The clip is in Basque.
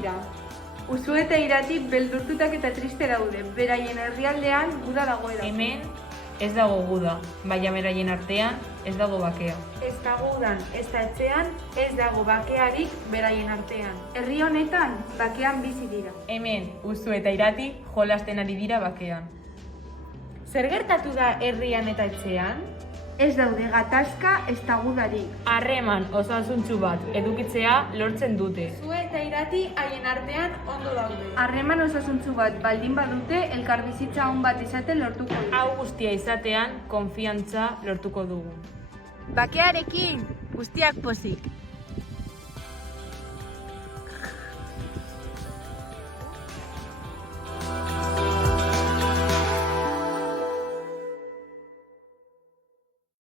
dira. Usue eta Irati beldurtutak eta triste daude, beraien herrialdean guda dagoela. Hemen ez dago guda, baina beraien artean ez dago bakea. Ez dago udan, ez da etxean, ez dago bakearik beraien artean. Herri honetan, bakean bizi dira. Hemen Usue eta Irati jolasten ari dira bakean. Zer gertatu da herrian eta etxean? Ez daude gatazka, ez da gudarik. Harreman osasuntsu bat edukitzea lortzen dute. Usue eta Irati haien artean ondo daude. Harreman osasuntsu bat baldin badute, elkarbizitza on bat izaten lortuko dute. Hau guztia izatean konfiantza lortuko dugu. Bakearekin, guztiak pozik.